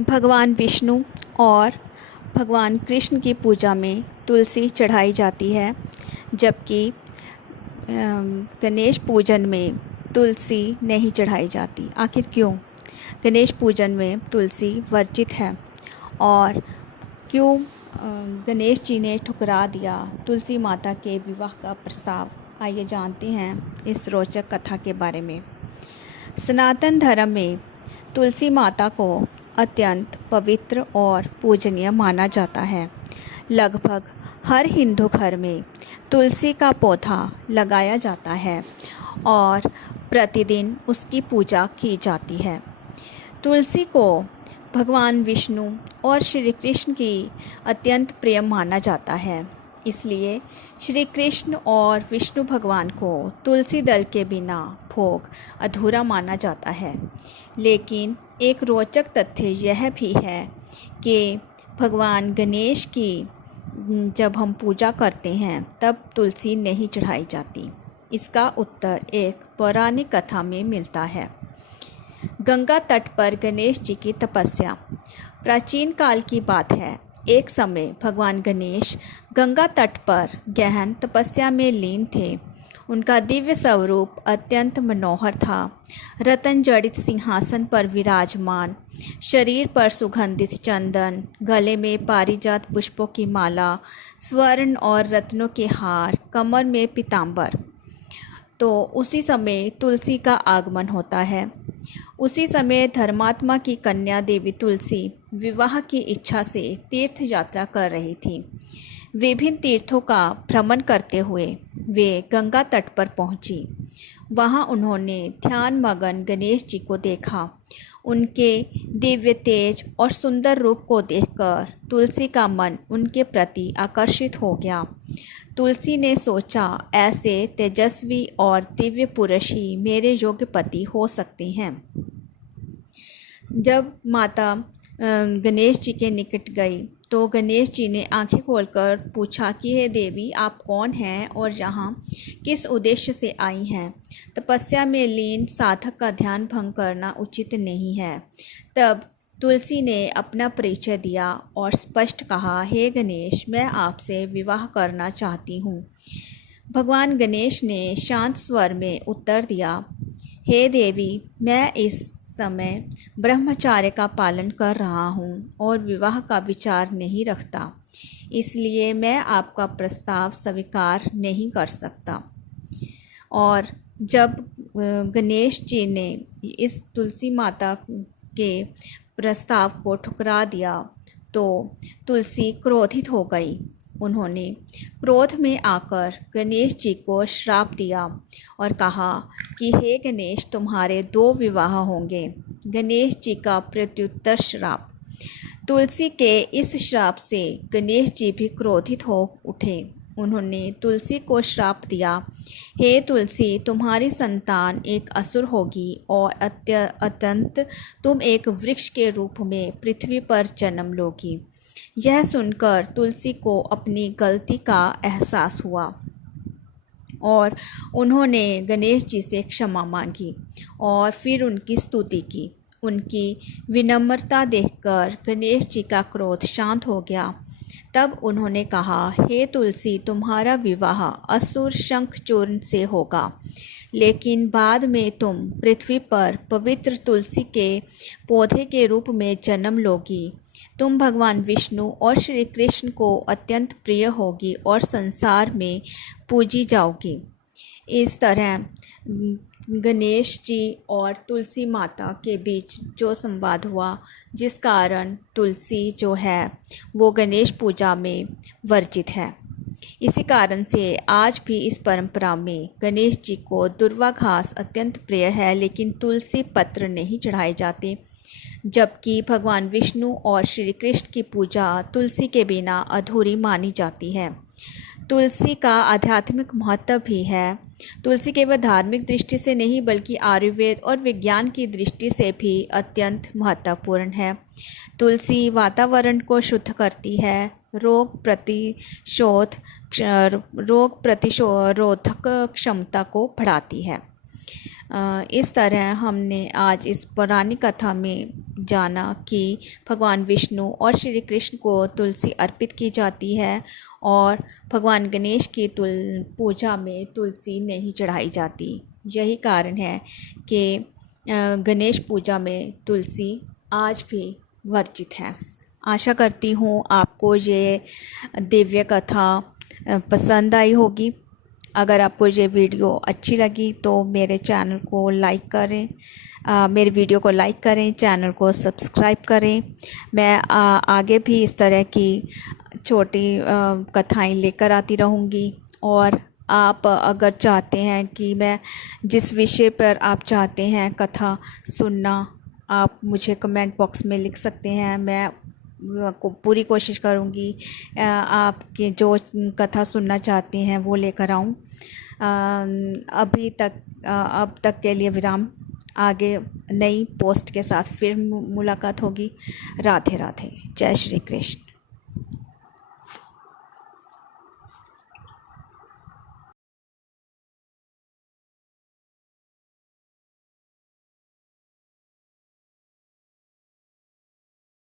भगवान विष्णु और भगवान कृष्ण की पूजा में तुलसी चढ़ाई जाती है, जबकि गणेश पूजन में तुलसी नहीं चढ़ाई जाती। आखिर क्यों? गणेश पूजन में तुलसी वर्जित है और क्यों गणेश जी ने ठुकरा दिया तुलसी माता के विवाह का प्रस्ताव? आइए जानते हैं इस रोचक कथा के बारे में। सनातन धर्म में तुलसी माता को अत्यंत पवित्र और पूजनीय माना जाता है। लगभग हर हिंदू घर में तुलसी का पौधा लगाया जाता है और प्रतिदिन उसकी पूजा की जाती है। तुलसी को भगवान विष्णु और श्री कृष्ण की अत्यंत प्रिय माना जाता है। इसलिए श्री कृष्ण और विष्णु भगवान को तुलसी दल के बिना भोग अधूरा माना जाता है। लेकिन एक रोचक तथ्य यह भी है कि भगवान गणेश की जब हम पूजा करते हैं तब तुलसी नहीं चढ़ाई जाती। इसका उत्तर एक पौराणिक कथा में मिलता है। गंगा तट पर गणेश जी की तपस्या। प्राचीन काल की बात है। एक समय भगवान गणेश गंगा तट पर गहन तपस्या में लीन थे। उनका दिव्य स्वरूप अत्यंत मनोहर था। रतन जड़ित सिंहासन पर विराजमान, शरीर पर सुगंधित चंदन, गले में पारिजात पुष्पों की माला, स्वर्ण और रत्नों के हार, कमर में पीतांबर। तो उसी समय तुलसी का आगमन होता है। उसी समय धर्मात्मा की कन्या देवी तुलसी विवाह की इच्छा से तीर्थ यात्रा कर रही थी। विभिन्न तीर्थों का भ्रमण करते हुए वे गंगा तट पर पहुंची। वहां उन्होंने ध्यान मगन गणेश जी को देखा। उनके दिव्य तेज और सुंदर रूप को देखकर तुलसी का मन उनके प्रति आकर्षित हो गया। तुलसी ने सोचा, ऐसे तेजस्वी और दिव्य पुरुष ही मेरे योग्य पति हो सकते हैं। जब माता गणेश जी के निकट गई तो गणेश जी ने आंखें खोलकर पूछा कि हे देवी, आप कौन हैं और यहाँ किस उद्देश्य से आई हैं? तपस्या में लीन साधक का ध्यान भंग करना उचित नहीं है। तब तुलसी ने अपना परिचय दिया और स्पष्ट कहा, हे गणेश, मैं आपसे विवाह करना चाहती हूँ। भगवान गणेश ने शांत स्वर में उत्तर दिया, हे देवी, मैं इस समय ब्रह्मचर्य का पालन कर रहा हूँ और विवाह का विचार नहीं रखता, इसलिए मैं आपका प्रस्ताव स्वीकार नहीं कर सकता। और जब गणेश जी ने इस तुलसी माता के प्रस्ताव को ठुकरा दिया तो तुलसी क्रोधित हो गई। उन्होंने क्रोध में आकर गणेश जी को श्राप दिया और कहा कि हे गणेश, तुम्हारे 2 विवाह होंगे। गणेश जी का प्रत्युत्तर श्राप। तुलसी के इस श्राप से गणेश जी भी क्रोधित हो उठे। उन्होंने तुलसी को श्राप दिया, हे तुलसी, तुम्हारी संतान एक असुर होगी और अत्यंत तुम एक वृक्ष के रूप में पृथ्वी पर जन्म लोगी। यह सुनकर तुलसी को अपनी गलती का एहसास हुआ और उन्होंने गणेश जी से क्षमा मांगी और फिर उनकी स्तुति की। उनकी विनम्रता देखकर गणेश जी का क्रोध शांत हो गया। तब उन्होंने कहा, हे तुलसी, तुम्हारा विवाह असुर शंखचूर्ण से होगा, लेकिन बाद में तुम पृथ्वी पर पवित्र तुलसी के पौधे के रूप में जन्म लोगी। तुम भगवान विष्णु और श्री कृष्ण को अत्यंत प्रिय होगी और संसार में पूजी जाओगी। इस तरह गणेश जी और तुलसी माता के बीच जो संवाद हुआ, जिस कारण तुलसी जो है वो गणेश पूजा में वर्जित है। इसी कारण से आज भी इस परंपरा में गणेश जी को दुर्वा घास अत्यंत प्रिय है, लेकिन तुलसी पत्र नहीं चढ़ाए जाते। जबकि भगवान विष्णु और श्री कृष्ण की पूजा तुलसी के बिना अधूरी मानी जाती है। तुलसी का आध्यात्मिक महत्व भी है। तुलसी केवल धार्मिक दृष्टि से नहीं बल्कि आयुर्वेद और विज्ञान की दृष्टि से भी अत्यंत महत्वपूर्ण है। तुलसी वातावरण को शुद्ध करती है, रोग प्रतिरोधक क्षमता को बढ़ाती है। इस तरह हमने आज इस पुरानी कथा में जाना कि भगवान विष्णु और श्री कृष्ण को तुलसी अर्पित की जाती है और भगवान गणेश की पूजा में तुलसी नहीं चढ़ाई जाती। यही कारण है कि गणेश पूजा में तुलसी आज भी वर्जित है। आशा करती हूँ आपको ये दिव्य कथा पसंद आई होगी। अगर आपको ये वीडियो अच्छी लगी तो मेरे चैनल को लाइक करें, मेरे वीडियो को लाइक करें, चैनल को सब्सक्राइब करें। मैं आगे भी इस तरह की छोटी कथाएं लेकर आती रहूँगी। और आप अगर चाहते हैं कि मैं जिस विषय पर आप चाहते हैं कथा सुनना, आप मुझे कमेंट बॉक्स में लिख सकते हैं। मैं पूरी कोशिश करूँगी आपके जो कथा सुनना चाहते हैं वो लेकर आऊँ। अब तक के लिए विराम। आगे नई पोस्ट के साथ फिर मुलाकात होगी। राधे राधे। जय श्री कृष्ण।